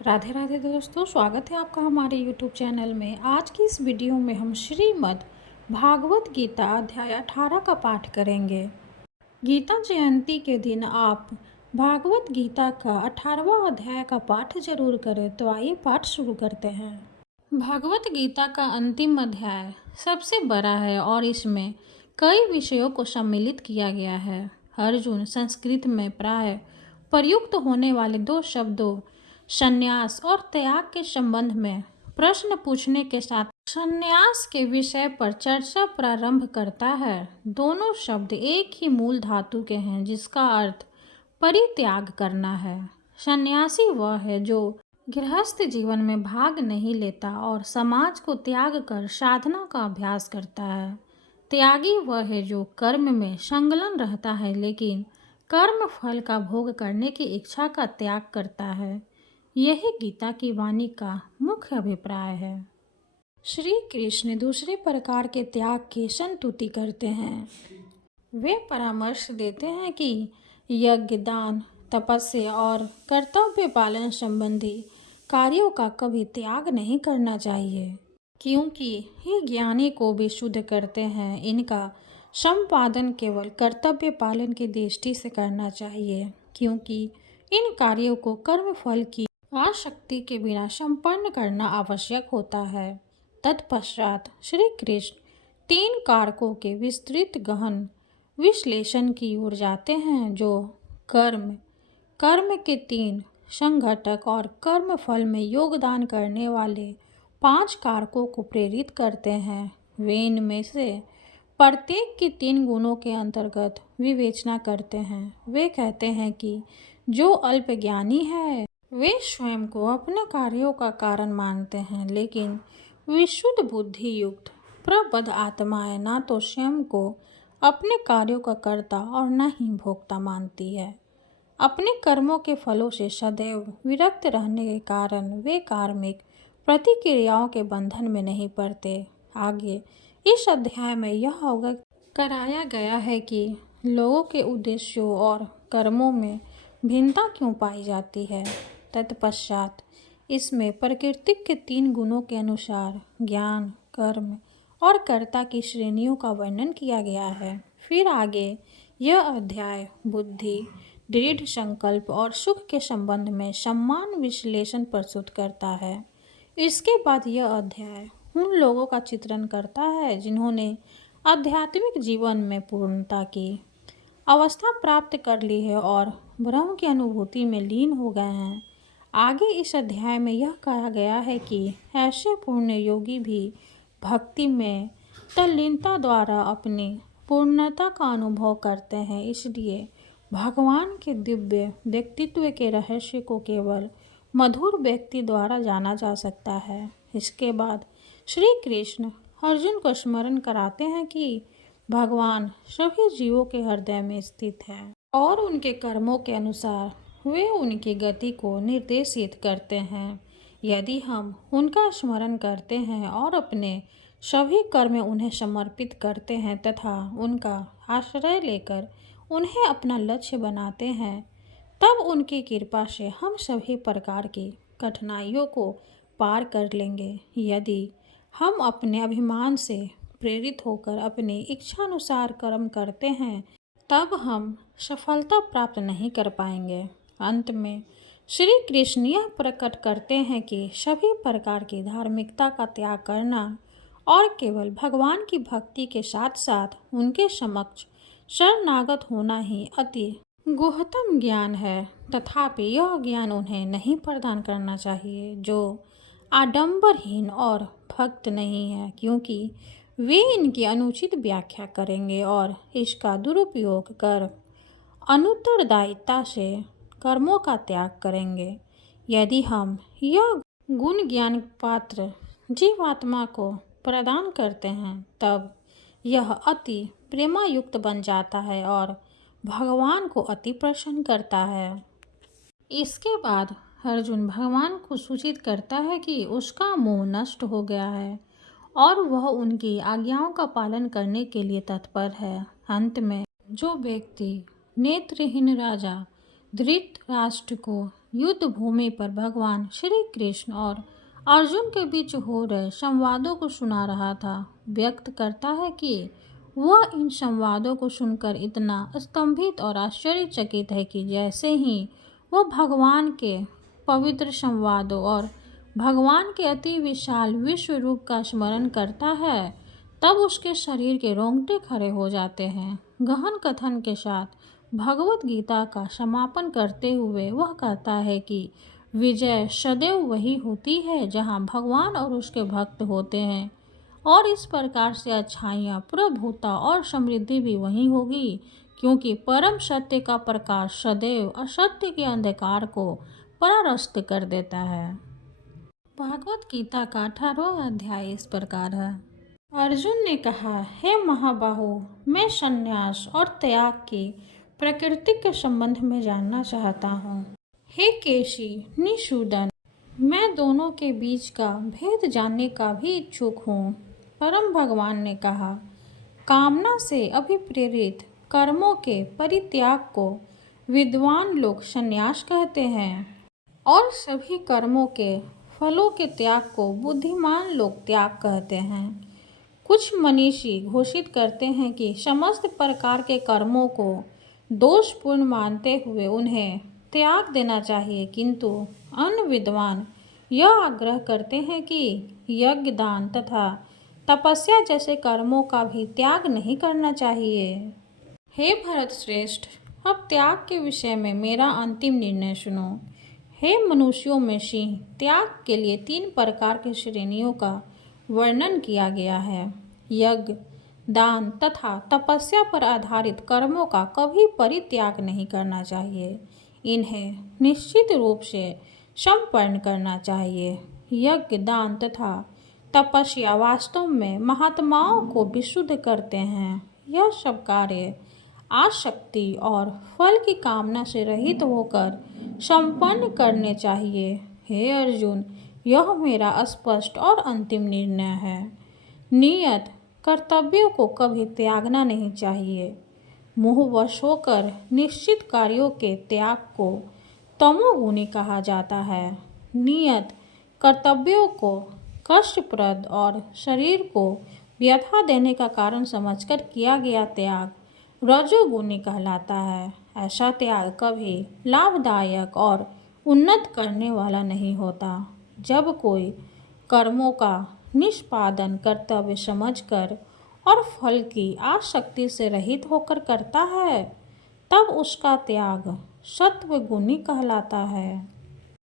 राधे राधे दोस्तों, स्वागत है आपका हमारे YouTube चैनल में। आज की इस वीडियो में हम श्रीमद् भागवत गीता अध्याय 18 का पाठ करेंगे। गीता जयंती के दिन आप भागवत गीता का 18वां अध्याय का पाठ जरूर करें। तो आइए पाठ शुरू करते हैं। भागवत गीता का अंतिम अध्याय सबसे बड़ा है और इसमें कई विषयों को सम्मिलित किया गया है। अर्जुन संस्कृत में प्राय प्रयुक्त होने वाले दो शब्दों संन्यास और त्याग के संबंध में प्रश्न पूछने के साथ संन्यास के विषय पर चर्चा प्रारंभ करता है। दोनों शब्द एक ही मूल धातु के हैं जिसका अर्थ परित्याग करना है। सन्यासी वह है जो गृहस्थ जीवन में भाग नहीं लेता और समाज को त्याग कर साधना का अभ्यास करता है। त्यागी वह है जो कर्म में संलग्न रहता है लेकिन कर्म फल का भोग करने की इच्छा का त्याग करता है। यही गीता की वाणी का मुख्य अभिप्राय है। श्री कृष्ण दूसरे प्रकार के त्याग की संतुति करते हैं। वे परामर्श देते हैं कि यज्ञ, दान, तपस्या और कर्तव्य पालन संबंधी कार्यों का कभी त्याग नहीं करना चाहिए, क्योंकि ये ज्ञानी को भी शुद्ध करते हैं। इनका संपादन केवल कर्तव्य पालन की दृष्टि से करना चाहिए, क्योंकि इन कार्यों को कर्म फल की आसक्ति के बिना संपन्न करना आवश्यक होता है। तत्पश्चात श्री कृष्ण 3 कारकों के विस्तृत गहन विश्लेषण की ओर जाते हैं, जो कर्म के 3 संघटक और कर्म फल में योगदान करने वाले 5 कारकों को प्रेरित करते हैं। वे इनमें से प्रत्येक के 3 गुणों के अंतर्गत विवेचना करते हैं। वे कहते हैं कि जो अल्पज्ञानी है वे स्वयं को अपने कार्यों का कारण मानते हैं, लेकिन विशुद्ध बुद्धि युक्त प्रबुद्ध आत्माएं ना तो स्वयं को अपने कार्यों का कर्ता और न ही भोक्ता मानती है। अपने कर्मों के फलों से सदैव विरक्त रहने के कारण वे कार्मिक प्रतिक्रियाओं के बंधन में नहीं पड़ते। आगे इस अध्याय में यह अवगत कराया गया है कि लोगों के उद्देश्यों और कर्मों में भिन्नता क्यों पाई जाती है। तत्पश्चात इसमें प्रकृति के 3 गुणों के अनुसार ज्ञान, कर्म और कर्ता की श्रेणियों का वर्णन किया गया है। फिर आगे यह अध्याय बुद्धि, दृढ़ संकल्प और सुख के संबंध में समान विश्लेषण प्रस्तुत करता है। इसके बाद यह अध्याय उन लोगों का चित्रण करता है जिन्होंने आध्यात्मिक जीवन में पूर्णता की अवस्था प्राप्त कर ली है और ब्रह्म की अनुभूति में लीन हो गए हैं। आगे इस अध्याय में यह कहा गया है कि ऐसे पूर्ण योगी भी भक्ति में तल्लीनता द्वारा अपनी पूर्णता का अनुभव करते हैं। इसलिए भगवान के दिव्य व्यक्तित्व के रहस्य को केवल मधुर व्यक्ति द्वारा जाना जा सकता है। इसके बाद श्री कृष्ण अर्जुन को स्मरण कराते हैं कि भगवान सभी जीवों के हृदय में स्थित है और उनके कर्मों के अनुसार वे उनकी गति को निर्देशित करते हैं। यदि हम उनका स्मरण करते हैं और अपने सभी कर्म उन्हें समर्पित करते हैं तथा उनका आश्रय लेकर उन्हें अपना लक्ष्य बनाते हैं, तब उनकी कृपा से हम सभी प्रकार की कठिनाइयों को पार कर लेंगे। यदि हम अपने अभिमान से प्रेरित होकर अपनी इच्छानुसार कर्म करते हैं, तब हम सफलता प्राप्त नहीं कर पाएंगे। अंत में श्री कृष्ण यह प्रकट करते हैं कि सभी प्रकार की धार्मिकता का त्याग करना और केवल भगवान की भक्ति के साथ साथ उनके समक्ष शरणागत होना ही अति गुह्यतम ज्ञान है। तथापि यह ज्ञान उन्हें नहीं प्रदान करना चाहिए जो आडंबरहीन और भक्त नहीं है, क्योंकि वे इनकी अनुचित व्याख्या करेंगे और इसका दुरुपयोग कर अनुत्तरदायिता से कर्मों का त्याग करेंगे। यदि हम यह गुण ज्ञान पात्र जीवात्मा को प्रदान करते हैं, तब यह अति प्रेमायुक्त बन जाता है और भगवान को अति प्रसन्न करता है। इसके बाद अर्जुन भगवान को सूचित करता है कि उसका मोह नष्ट हो गया है और वह उनकी आज्ञाओं का पालन करने के लिए तत्पर है। अंत में जो व्यक्ति नेत्रहीन राजा धृतराष्ट्र को युद्ध भूमि पर भगवान श्री कृष्ण और अर्जुन के बीच हो रहे संवादों को सुना रहा था। व्यक्त करता है कि वह इन संवादों को सुनकर इतना स्तंभित और आश्चर्यचकित है कि जैसे ही वह भगवान के पवित्र संवादों और भगवान के अति विशाल विश्व रूप का स्मरण करता है, तब उसके शरीर के रोंगटे खड़े हो जाते हैं। गहन कथन के साथ भगवत गीता का समापन करते हुए वह कहता है कि विजय सदैव वही होती है जहाँ भगवान और उसके भक्त होते हैं, और इस प्रकार से अच्छाइयाँ प्रभुता और समृद्धि भी वही होगी, क्योंकि परम सत्य का प्रकाश सदैव असत्य के अंधकार को परास्त कर देता है। भागवत गीता का 18वां अध्याय इस प्रकार है। अर्जुन ने कहा, हे महाबाहो, मैं संन्यास और त्याग की प्रकृति के संबंध में जानना चाहता हूँ। हे केशी निषूदन, मैं दोनों के बीच का भेद जानने का भी इच्छुक हूँ। परम भगवान ने कहा, कामना से अभिप्रेरित कर्मों के परित्याग को विद्वान लोग संन्यास कहते हैं, और सभी कर्मों के फलों के त्याग को बुद्धिमान लोग त्याग कहते हैं। कुछ मनीषी घोषित करते हैं कि समस्त प्रकार के कर्मों को दोषपूर्ण मानते हुए उन्हें त्याग देना चाहिए, किंतु अन्य विद्वान यह आग्रह करते हैं कि यज्ञ, दान तथा तपस्या जैसे कर्मों का भी त्याग नहीं करना चाहिए। हे भरत श्रेष्ठ, अब त्याग के विषय में मेरा अंतिम निर्णय सुनो। हे मनुष्यों में सिंह, त्याग के लिए 3 प्रकार की श्रेणियों का वर्णन किया गया है। यज्ञ, दान तथा तपस्या पर आधारित कर्मों का कभी परित्याग नहीं करना चाहिए। इन्हें निश्चित रूप से संपन्न करना चाहिए। यज्ञ, दान तथा तपस्या वास्तव में महात्माओं को विशुद्ध करते हैं। यह सब कार्य आसक्ति और फल की कामना से रहित होकर संपन्न करने चाहिए। हे अर्जुन, यह मेरा स्पष्ट और अंतिम निर्णय है। नियत कर्तव्यों को कभी त्यागना नहीं चाहिए। मोहवश होकर निश्चित कार्यों के त्याग को तमोगुणी कहा जाता है। नियत कर्तव्यों को कष्टप्रद और शरीर को व्यथा देने का कारण समझकर किया गया त्याग रजोगुणी कहलाता है। ऐसा त्याग कभी लाभदायक और उन्नत करने वाला नहीं होता। जब कोई कर्मों का निष्पादन कर्तव्य समझकर और फल की आसक्ति से रहित होकर करता है, तब उसका त्याग सत्वगुणी कहलाता है।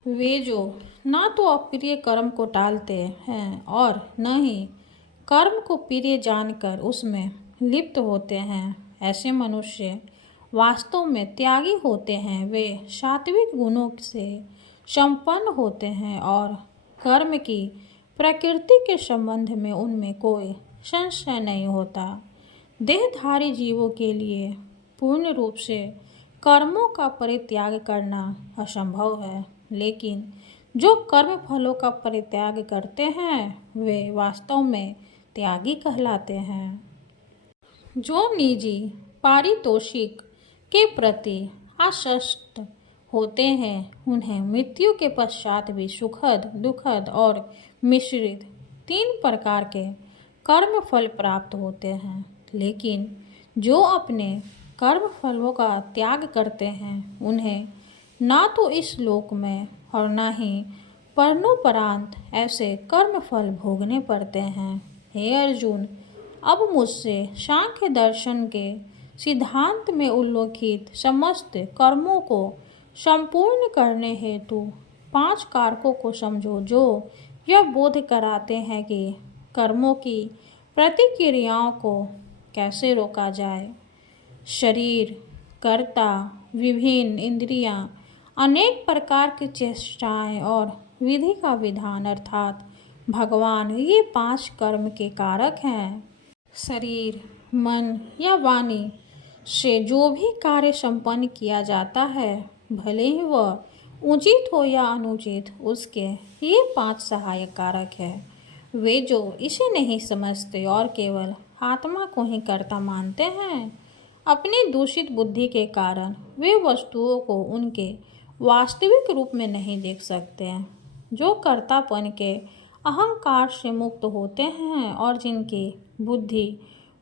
वे जो ना तो अप्रिय कर्म को टालते हैं और न ही कर्म को प्रिय जानकर उसमें लिप्त होते हैं, ऐसे मनुष्य वास्तव में त्यागी होते हैं। वे सात्विक गुणों से संपन्न होते हैं और कर्म की प्रकृति के संबंध में उनमें कोई संशय नहीं होता। देहधारी जीवों के लिए पूर्ण रूप से कर्मों का परित्याग करना असंभव है, लेकिन जो कर्म फलों का परित्याग करते हैं वे वास्तव में त्यागी कहलाते हैं। जो निजी पारितोषिक के प्रति आसक्त होते हैं, उन्हें मृत्यु के पश्चात भी सुखद, दुखद और मिश्रित 3 प्रकार के कर्म फल प्राप्त होते हैं। लेकिन जो अपने कर्म फलों का त्याग करते हैं, उन्हें ना तो इस लोक में और ना ही परलोपरांत ऐसे कर्म फल भोगने पड़ते हैं। हे अर्जुन, अब मुझसे सांख्य दर्शन के सिद्धांत में उल्लेखित समस्त कर्मों को संपूर्ण करने हेतु 5 कारकों को समझो, जो यह बोध कराते हैं कि कर्मों की प्रतिक्रियाओं को कैसे रोका जाए। शरीर, कर्ता, विभिन्न इंद्रियां, अनेक प्रकार की चेष्टाएं और विधि का विधान अर्थात भगवान, ये 5 कर्म के कारक हैं। शरीर, मन या वाणी से जो भी कार्य संपन्न किया जाता है, भले ही वह उचित हो या अनुचित, उसके ये 5 सहायक कारक हैं। वे जो इसे नहीं समझते और केवल आत्मा को ही कर्ता मानते हैं, अपनी दूषित बुद्धि के कारण वे वस्तुओं को उनके वास्तविक रूप में नहीं देख सकते, जो कर्तापन के अहंकार से मुक्त होते हैं और जिनकी बुद्धि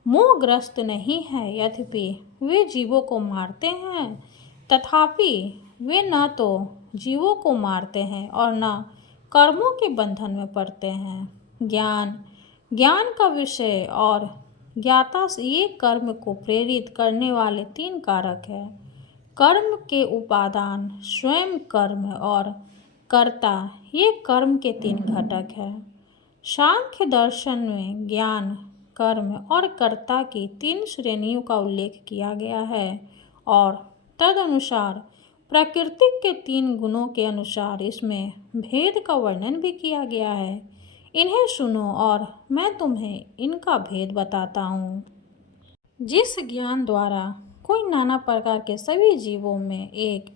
मोहग्रस्त नहीं है। यद्यपि वे जीवों को मारते हैं, तथापि वे न तो जीवों को मारते हैं और न कर्मों के बंधन में पड़ते हैं। ज्ञान का विषय और ज्ञाता से ये कर्म को प्रेरित करने वाले तीन कारक हैं। कर्म के उपादान, स्वयं कर्म और कर्ता, ये कर्म के तीन घटक हैं। सांख्य दर्शन में ज्ञान, कर्म और कर्ता की तीन श्रेणियों का उल्लेख किया गया है और तदनुसार प्रकृति के तीन गुणों के अनुसार इसमें भेद का वर्णन भी किया गया है। इन्हें सुनो और मैं तुम्हें इनका भेद बताता हूँ। जिस ज्ञान द्वारा कोई नाना प्रकार के सभी जीवों में एक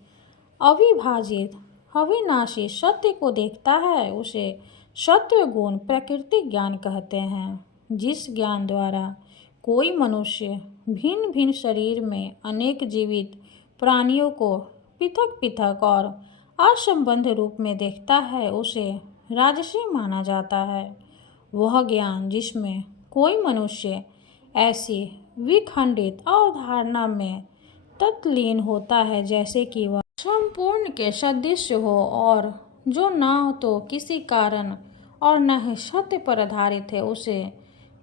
अविभाजित अविनाशी सत्य को देखता है, उसे सत्व गुण प्राकृतिक ज्ञान कहते हैं। जिस ज्ञान द्वारा कोई मनुष्य भिन्न भिन्न शरीर में अनेक जीवित प्राणियों को पृथक पृथक और असंबद्ध रूप में देखता है, उसे राजसी माना जाता है। वह ज्ञान जिसमें कोई मनुष्य ऐसी विखंडित अवधारणा में तत्लीन होता है जैसे कि वह संपूर्ण के सदृश हो और जो न तो किसी कारण और न ही सत्य पर आधारित है, उसे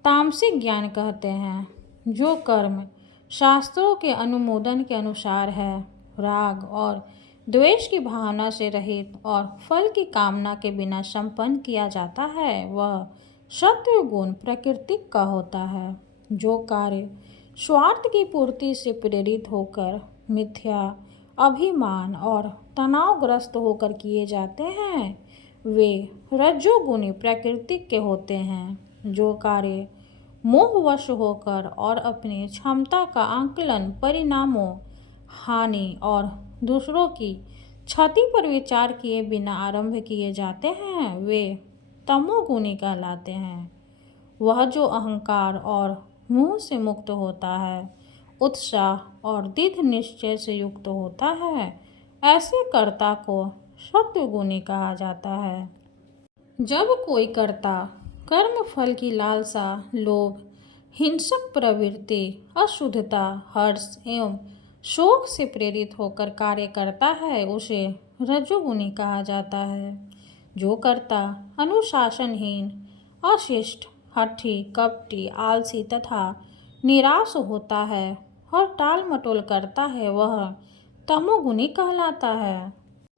तामसिक ज्ञान कहते हैं। जो कर्म शास्त्रों के अनुमोदन के अनुसार है, राग और द्वेष की भावना से रहित और फल की कामना के बिना संपन्न किया जाता है, वह सत्व गुण प्राकृतिक का होता है। जो कार्य स्वार्थ की पूर्ति से प्रेरित होकर मिथ्या अभिमान और तनावग्रस्त होकर किए जाते हैं, वे रजोगुणी प्राकृतिक के होते हैं। जो कार्य मोहवश होकर और अपनी क्षमता का आंकलन, परिणामों, हानि और दूसरों की क्षति पर विचार किए बिना आरंभ किए जाते हैं, वे तमोगुणी कहलाते हैं। वह जो अहंकार और मोह से मुक्त होता है, उत्साह और दृढ़ निश्चय से युक्त होता है, ऐसे कर्ता को सत्वगुणी कहा जाता है। जब कोई कर्ता कर्म फल की लालसा, लोभ, हिंसक प्रवृत्ति, अशुद्धता, हर्ष एवं शोक से प्रेरित होकर कार्य करता है, उसे रजोगुणी कहा जाता है। जो कर्ता अनुशासनहीन, अशिष्ट, हठी, कपटी, आलसी तथा निराश होता है और टाल मटोल करता है, वह तमोगुणी कहलाता है।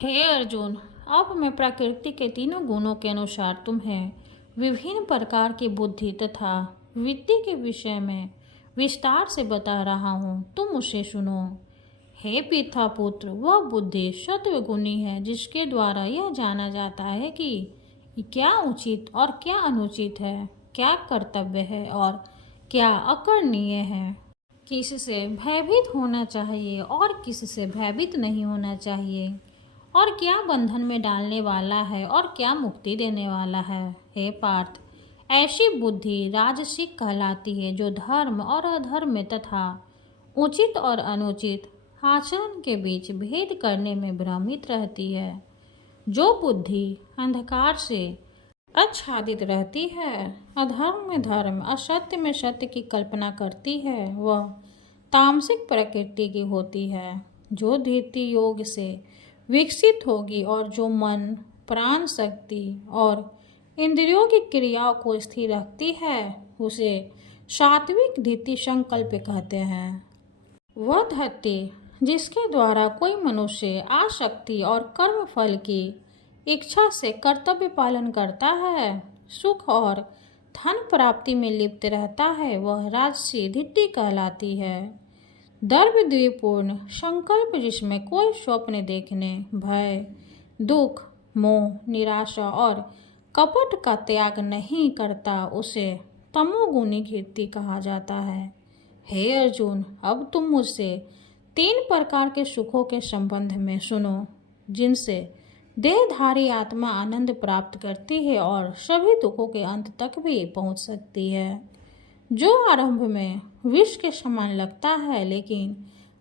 हे अर्जुन, अब मैं प्रकृति के तीनों गुणों के अनुसार तुम्हें विभिन्न प्रकार की बुद्धि तथा वित्ती के विषय में विस्तार से बता रहा हूँ, तुम उसे सुनो। हे पृथा पुत्र, वह बुद्धि सत्वगुणी है जिसके द्वारा यह जाना जाता है कि क्या उचित और क्या अनुचित है, क्या कर्तव्य है और क्या अकरणीय है, किससे भयभीत होना चाहिए और किससे भयभीत नहीं होना चाहिए, और क्या बंधन में डालने वाला है और क्या मुक्ति देने वाला है। हे पार्थ, ऐसी बुद्धि राजसिक कहलाती है जो धर्म और अधर्म तथा उचित और अनुचित आचरण के बीच भेद करने में भ्रमित रहती है। जो बुद्धि अंधकार से आच्छादित रहती है, अधर्म में धर्म, असत्य में सत्य की कल्पना करती है, वह तामसिक प्रकृति की होती है। जो धृति योग से विकसित होगी और जो मन, प्राण शक्ति और इंद्रियों की क्रियाओं को स्थिर रखती है, उसे सात्विक धृति संकल्प कहते हैं। वह धृति जिसके द्वारा कोई मनुष्य आसक्ति और कर्म फल की इच्छा से कर्तव्य पालन करता है, सुख और धन प्राप्ति में लिप्त रहता है, वह राजसी धृति कहलाती है। द्रव्यपूर्ण संकल्प जिसमें कोई स्वप्न देखने, भय, दुख, मोह, निराशा और कपट का त्याग नहीं करता, उसे तमोगुणी धृति कहा जाता है। हे अर्जुन, अब तुम मुझसे तीन प्रकार के सुखों के संबंध में सुनो, जिनसे देहधारी आत्मा आनंद प्राप्त करती है और सभी दुखों के अंत तक भी पहुंच सकती है। जो आरंभ में विष के समान लगता है, लेकिन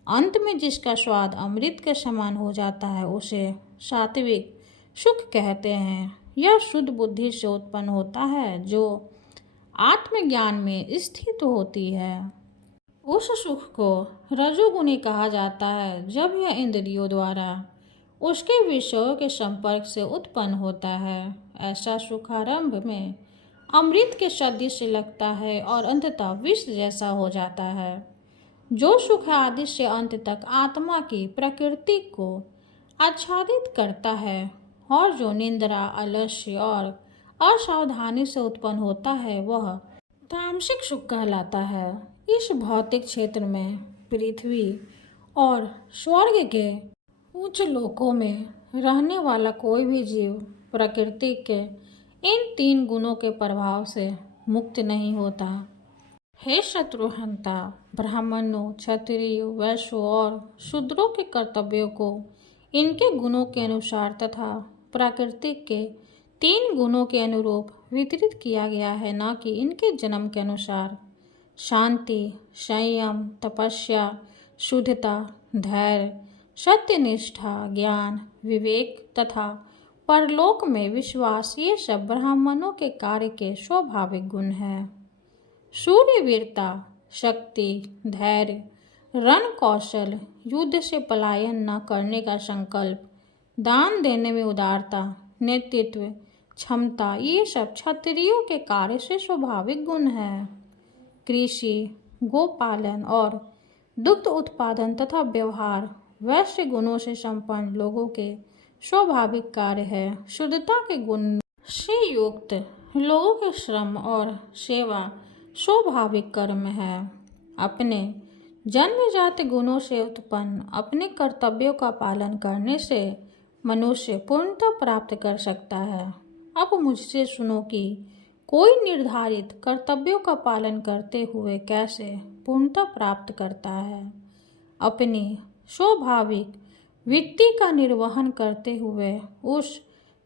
अंत में जिसका स्वाद अमृत के समान हो जाता है उसे सात्विक सुख कहते हैं। यह शुद्ध बुद्धि से उत्पन्न होता है जो आत्मज्ञान में स्थित होती है। उस सुख को रजोगुणी कहा जाता है जब यह इंद्रियों द्वारा उसके विषयों के संपर्क से उत्पन्न होता है। ऐसा सुख आरंभ में अमृत के सदृश लगता है और अंततः विष जैसा हो जाता है। जो सुख आदि से अंत तक आत्मा की प्रकृति को आच्छादित करता है और जो निंद्रा आलस्य और असावधानी से उत्पन्न होता है वह तामसिक सुख कहलाता है। इस भौतिक क्षेत्र में पृथ्वी और स्वर्ग के उच्च लोकों में रहने वाला कोई भी जीव प्रकृति के इन 3 गुणों के प्रभाव से मुक्त नहीं होता। हे शत्रुहंता, ब्राह्मणों, क्षत्रियों, वैश्यों और शूद्रों के कर्तव्यों को इनके गुणों के अनुसार तथा प्रकृति के 3 गुणों के अनुरूप वितरित किया गया है, न कि इनके जन्म के अनुसार। शांति, संयम, तपस्या, शुद्धता, धैर्य, सत्यनिष्ठा, ज्ञान, विवेक तथा परलोक में विश्वास, ये सब ब्राह्मणों के कार्य के स्वाभाविक गुण हैं। शूरवीरता, शक्ति, धैर्य, रण कौशल, युद्ध से पलायन न करने का संकल्प, दान देने में उदारता, नेतृत्व क्षमता, ये सब क्षत्रियों के कार्य से स्वाभाविक गुण हैं। कृषि, गोपालन और दुग्ध उत्पादन तथा व्यवहार वैश्य गुणों से संपन्न लोगों के स्वाभाविक कार्य है। शुद्धता के गुण से युक्त लोगों के श्रम और सेवा स्वाभाविक कर्म है। अपने जन्मजात गुणों से उत्पन्न अपने कर्तव्यों का पालन करने से मनुष्य पूर्णता प्राप्त कर सकता है। अब मुझसे सुनो कि कोई निर्धारित कर्तव्यों का पालन करते हुए कैसे पूर्णता प्राप्त करता है। अपनी स्वाभाविक वृत्ति का निर्वहन करते हुए उस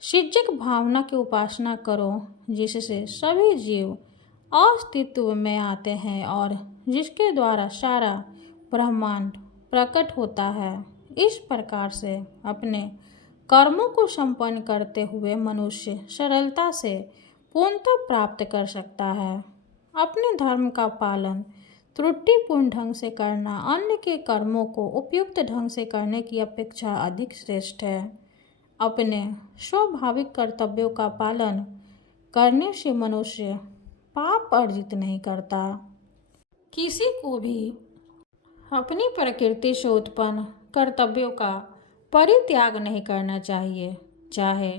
शिज्जक भावना की उपासना करो जिससे सभी जीव अस्तित्व में आते हैं और जिसके द्वारा सारा ब्रह्मांड प्रकट होता है। इस प्रकार से अपने कर्मों को संपन्न करते हुए मनुष्य सरलता से पूर्णता प्राप्त कर सकता है। अपने धर्म का पालन त्रुटिपूर्ण ढंग से करना अन्य के कर्मों को उपयुक्त ढंग से करने की अपेक्षा अधिक श्रेष्ठ है। अपने स्वाभाविक कर्तव्यों का पालन करने से मनुष्य पाप अर्जित नहीं करता। किसी को भी अपनी प्रकृति से उत्पन्न कर्तव्यों का परित्याग नहीं करना चाहिए, चाहे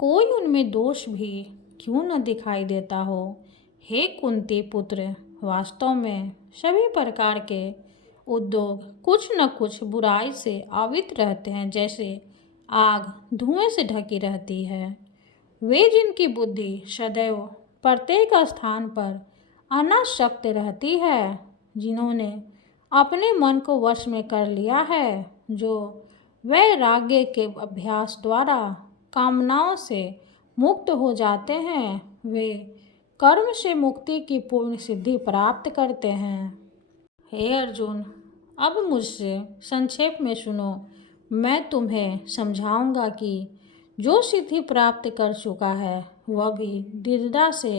कोई उनमें दोष भी क्यों न दिखाई देता हो। हे कुंती पुत्र, वास्तव में सभी प्रकार के उद्योग कुछ न कुछ बुराई से आवृत रहते हैं, जैसे आग धुएं से ढकी रहती है। वे जिनकी बुद्धि सदैव प्रत्येक स्थान पर अनासक्त रहती है, जिन्होंने अपने मन को वश में कर लिया है, जो वैराग्य के अभ्यास द्वारा कामनाओं से मुक्त हो जाते हैं, वे कर्म से मुक्ति की पूर्ण सिद्धि प्राप्त करते हैं। हे अर्जुन, अब मुझसे संक्षेप में सुनो। मैं तुम्हें समझाऊंगा कि जो सिद्धि प्राप्त कर चुका है वह भी दृढ़ता से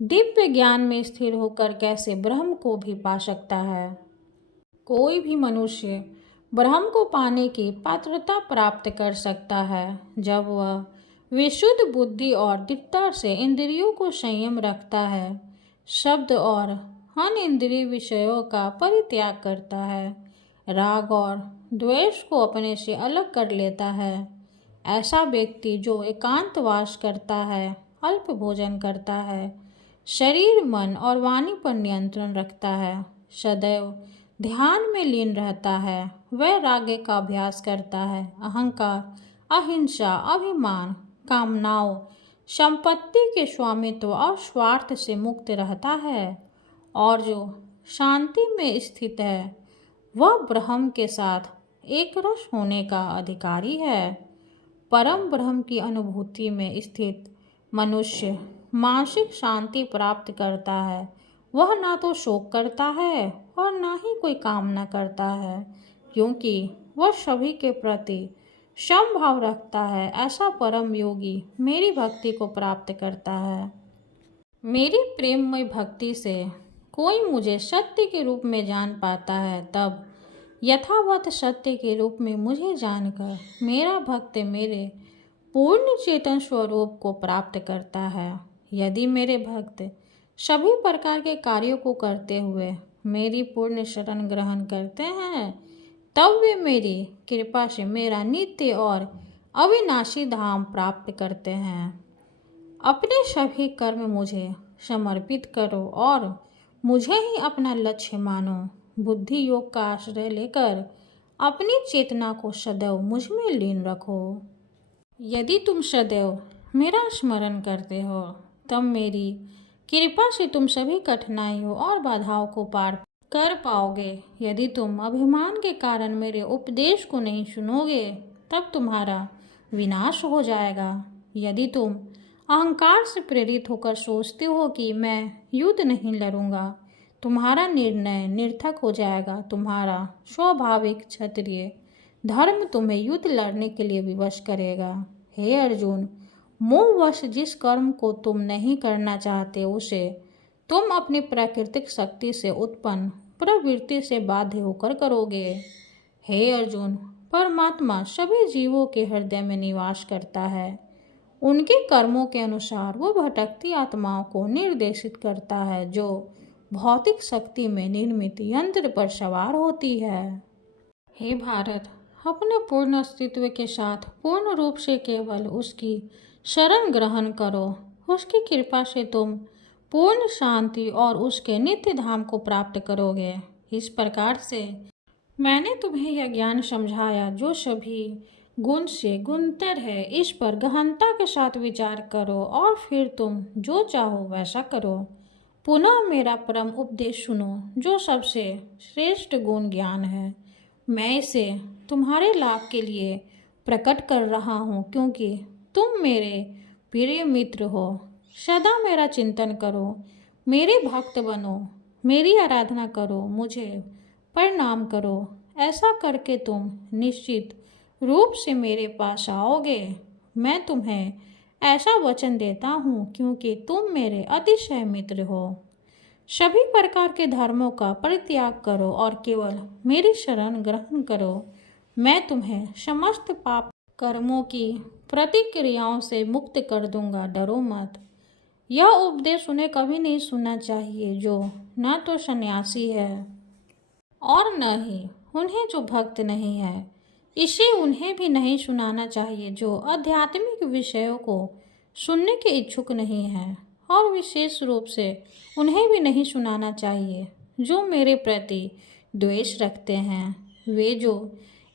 दिव्य ज्ञान में स्थिर होकर कैसे ब्रह्म को भी पा सकता है। कोई भी मनुष्य ब्रह्म को पाने की पात्रता प्राप्त कर सकता है जब वह विशुद्ध बुद्धि और दृढ़ता से इंद्रियों को संयम रखता है, शब्द और अनिंद्रिय विषयों का परित्याग करता है, राग और द्वेष को अपने से अलग कर लेता है। ऐसा व्यक्ति जो एकांतवास करता है, अल्प भोजन करता है, शरीर, मन और वाणी पर नियंत्रण रखता है, सदैव ध्यान में लीन रहता है, वैराग्य का अभ्यास करता है, अहंकार, अहिंसा, अभिमान, कामनाओं, संपत्ति के स्वामित्व और स्वार्थ से मुक्त रहता है और जो शांति में स्थित है, वह ब्रह्म के साथ एक रस होने का अधिकारी है। परम ब्रह्म की अनुभूति में स्थित मनुष्य मानसिक शांति प्राप्त करता है। वह ना तो शोक करता है और ना ही कोई कामना करता है। क्योंकि वह सभी के प्रति समभाव रखता है। ऐसा परम योगी मेरी भक्ति को प्राप्त करता है। मेरी प्रेममय भक्ति से कोई मुझे सत्य के रूप में जान पाता है, तब यथावत सत्य के रूप में मुझे जानकर मेरा भक्त मेरे पूर्ण चेतन स्वरूप को प्राप्त करता है। यदि मेरे भक्त सभी प्रकार के कार्यों को करते हुए मेरी पूर्ण शरण ग्रहण करते हैं, तब वे मेरी कृपा से मेरा नित्य और अविनाशी धाम प्राप्त करते हैं। अपने सभी कर्म मुझे समर्पित करो और मुझे ही अपना लक्ष्य मानो। बुद्धि योग का आश्रय लेकर अपनी चेतना को सदैव मुझ में लीन रखो। यदि तुम सदैव मेरा स्मरण करते हो, तब मेरी कृपा से तुम सभी कठिनाइयों और बाधाओं को पार कर पाओगे। यदि तुम अभिमान के कारण मेरे उपदेश को नहीं सुनोगे, तब तुम्हारा विनाश हो जाएगा। यदि तुम अहंकार से प्रेरित होकर सोचते हो कि मैं युद्ध नहीं लड़ूंगा, तुम्हारा निर्णय निर्थक हो जाएगा। तुम्हारा स्वाभाविक क्षत्रिय धर्म तुम्हें युद्ध लड़ने के लिए विवश करेगा। हे अर्जुन, मोहवश जिस कर्म को तुम नहीं करना चाहते, उसे तुम अपनी प्राकृतिक शक्ति से उत्पन्न प्रवृत्ति से बाध्य होकर करोगे। हे अर्जुन, परमात्मा सभी जीवों के हृदय में निवास करता है। उनके कर्मों के अनुसार वो भटकती आत्माओं को निर्देशित करता है, जो भौतिक शक्ति में निर्मित यंत्र पर सवार होती है। हे भारत, अपने पूर्ण अस्तित्व के साथ पूर्ण रूप से केवल उसकी शरण ग्रहण करो। उसकी कृपा से तुम पूर्ण शांति और उसके नित्य धाम को प्राप्त करोगे। इस प्रकार से मैंने तुम्हें यह ज्ञान समझाया जो सभी गुण से गुणतर है। इस पर गहनता के साथ विचार करो और फिर तुम जो चाहो वैसा करो। पुनः मेरा परम उपदेश सुनो, जो सबसे श्रेष्ठ गुण ज्ञान है। मैं इसे तुम्हारे लाभ के लिए प्रकट कर रहा हूँ, क्योंकि तुम मेरे प्रिय मित्र हो। सदा मेरा चिंतन करो, मेरे भक्त बनो, मेरी आराधना करो, मुझे प्रणाम करो। ऐसा करके तुम निश्चित रूप से मेरे पास आओगे। मैं तुम्हें ऐसा वचन देता हूँ, क्योंकि तुम मेरे अतिशय मित्र हो। सभी प्रकार के धर्मों का परित्याग करो और केवल मेरी शरण ग्रहण करो। मैं तुम्हें समस्त पाप कर्मों की प्रतिक्रियाओं से मुक्त कर दूंगा। डरो मत। यह उपदेश उन्हें कभी नहीं सुनना चाहिए जो न तो सन्यासी है और न ही उन्हें जो भक्त नहीं है। इसे उन्हें भी नहीं सुनाना चाहिए जो आध्यात्मिक विषयों को सुनने के इच्छुक नहीं है, और विशेष रूप से उन्हें भी नहीं सुनाना चाहिए जो मेरे प्रति द्वेष रखते हैं। वे जो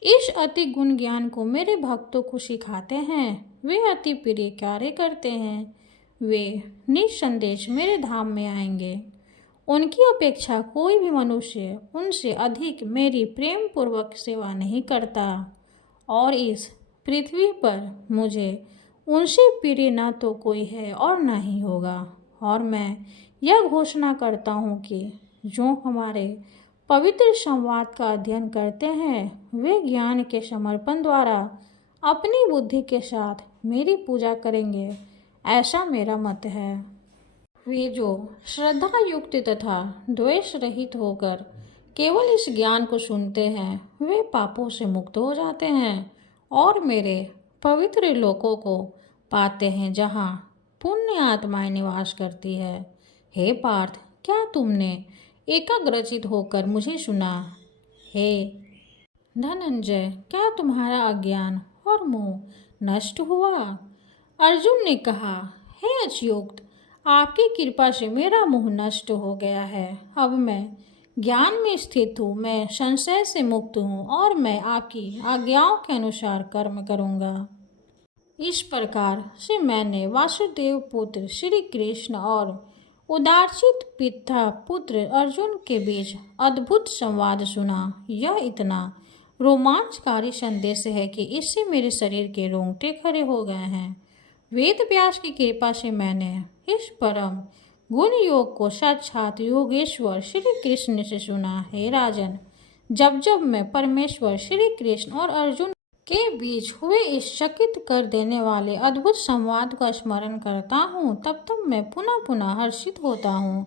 इस अति गुण ज्ञान को मेरे भक्तों को सिखाते हैं, वे अति प्रिय कार्य करते हैं। वे निस्संदेह मेरे धाम में आएंगे। उनकी अपेक्षा कोई भी मनुष्य उनसे अधिक मेरी प्रेम पूर्वक सेवा नहीं करता, और इस पृथ्वी पर मुझे उनसे प्रिय न तो कोई है और न ही होगा। और मैं यह घोषणा करता हूँ कि जो हमारे पवित्र संवाद का अध्ययन करते हैं, वे ज्ञान के समर्पण द्वारा अपनी बुद्धि के साथ मेरी पूजा करेंगे। ऐसा मेरा मत है। वे जो श्रद्धा युक्त तथा द्वेष रहित होकर केवल इस ज्ञान को सुनते हैं, वे पापों से मुक्त हो जाते हैं और मेरे पवित्र लोकों को पाते हैं, जहाँ पुण्य आत्माएं निवास करती है। हे पार्थ, क्या तुमने एकाग्रचित होकर मुझे सुना? हे धनंजय, क्या तुम्हारा अज्ञान और मोह नष्ट हुआ? अर्जुन ने कहा, हे अच्युत, आपकी कृपा से मेरा मोह नष्ट हो गया है। अब मैं ज्ञान में स्थित हूँ, मैं संशय से मुक्त हूँ और मैं आपकी आज्ञाओं के अनुसार कर्म करूँगा। इस प्रकार से मैंने वासुदेव पुत्र श्री कृष्ण और उदारचित पिता पुत्र अर्जुन के बीच अद्भुत संवाद सुना। यह इतना रोमांचकारी संदेश है कि इससे मेरे शरीर के रोंगटे खड़े हो गए हैं। वेद व्यास की कृपा से मैंने इस परम गुण योग को साक्षात योगेश्वर श्री कृष्ण से सुना। हे राजन, जब जब मैं परमेश्वर श्री कृष्ण और अर्जुन के बीच हुए इस चकित कर देने वाले अद्भुत संवाद का स्मरण करता हूँ, तब तब मैं पुनः पुनः हर्षित होता हूँ।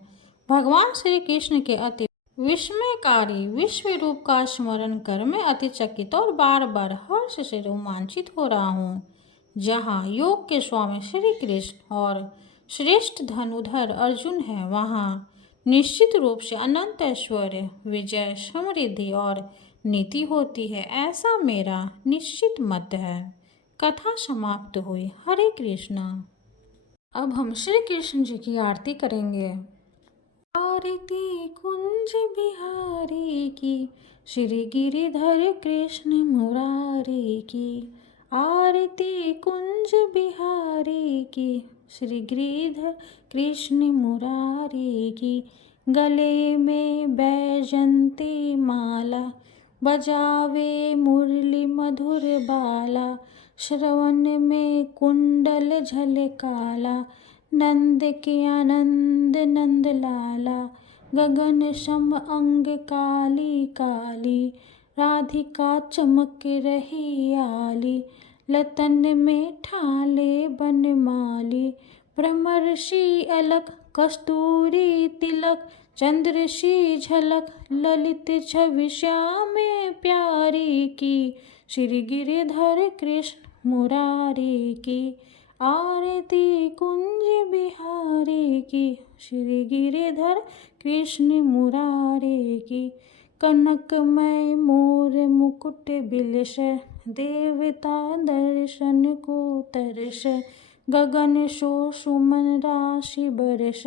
भगवान श्री कृष्ण के अति विस्मयकारी विश्व रूप का स्मरण कर मैं अतिचकित और बार बार हर्ष से रोमांचित हो रहा हूँ। जहाँ योग के स्वामी श्री कृष्ण और श्रेष्ठ धनुधर अर्जुन है, वहाँ निश्चित रूप से अनंत ऐश्वर्य, विजय, समृद्धि और नीति होती है, ऐसा मेरा निश्चित मत है। कथा समाप्त हुई। हरे कृष्णा। अब हम श्री कृष्ण जी की आरती करेंगे। आरती कुंज बिहारी की, श्री गिरिधर कृष्ण मुरारी की। आरती कुंज बिहारी की, श्री गिरिधर कृष्ण मुरारी की। गले में बैजंती माला, बजावे मुरली मधुर बाला। श्रवण में कुंडल झलकाला, नंद के आनंद नंद लाला। गगन सम अंग काली काली, राधिका चमक रही आली। लतन में ठाले बनमाली, ब्रह्मर्षि अलक कस्तूरी तिलक। चंद्र सी झलक ललित छवि श्याम प्यारी की, श्री गिरिधर कृष्ण मुरारी की। आरती कुंज बिहारी की, श्री गिरिधर कृष्ण मुरारी की। कनकमय मोर मुकुट बिलस, देवता दर्शन को तरस। गगन सो सुमन राशि बरस,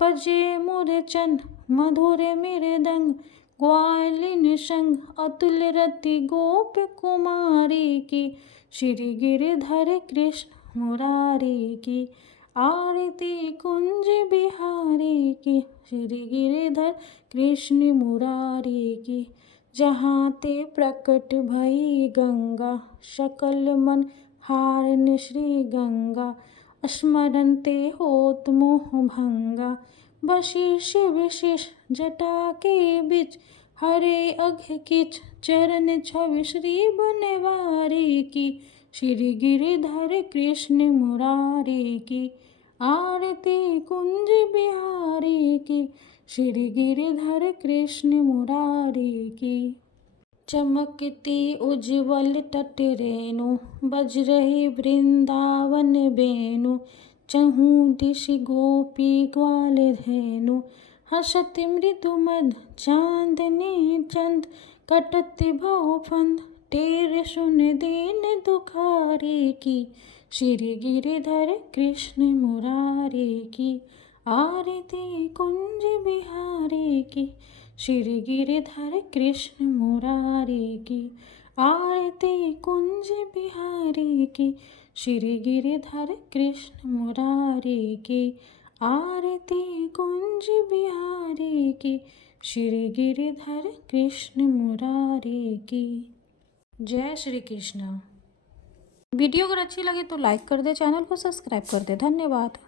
पजे मूर्छन मधुर मृदंग। ग्वालिन संग अतुल रति गोप कुमारी की, श्री गिरिधर कृष्ण मुरारी की। आरती कुंज बिहारी की, श्री गिरिधर कृष्ण मुरारी की। जहाँ ते प्रकट भई गंगा, सकल मन हारन श्री गंगा। स्मरण ते होत मोह भंगा, वशिष्ठ विशिष जटा के बीच। हरे अघ किच चरण छवि श्री बनवारी की, श्री गिरिधर कृष्ण मुरारी की। आरती कुंज बिहारी की, श्री गिरिधर कृष्ण मुरारी की। चमकती उज्ज्वल तट रेणु, बज रही वृंदावन वेणु। चहु दिश गोपी ग्वाल धेनु, हसत मृदु मद चांदनी चंद। कटत भव फंद टेर सुन दीन दुखारी की, श्री गिरिधर कृष्ण मुरारी की। आरती कुंज बिहारी की, श्री गिरिधर कृष्ण मुरारी की। आरती कुंज बिहारी की, श्री गिरिधर कृष्ण मुरारी की। आरती कुंज बिहारी की, श्री गिरिधर कृष्ण मुरारी की। जय श्री कृष्ण। वीडियो अगर अच्छी लगे तो लाइक कर दे, चैनल को सब्सक्राइब कर दे। धन्यवाद।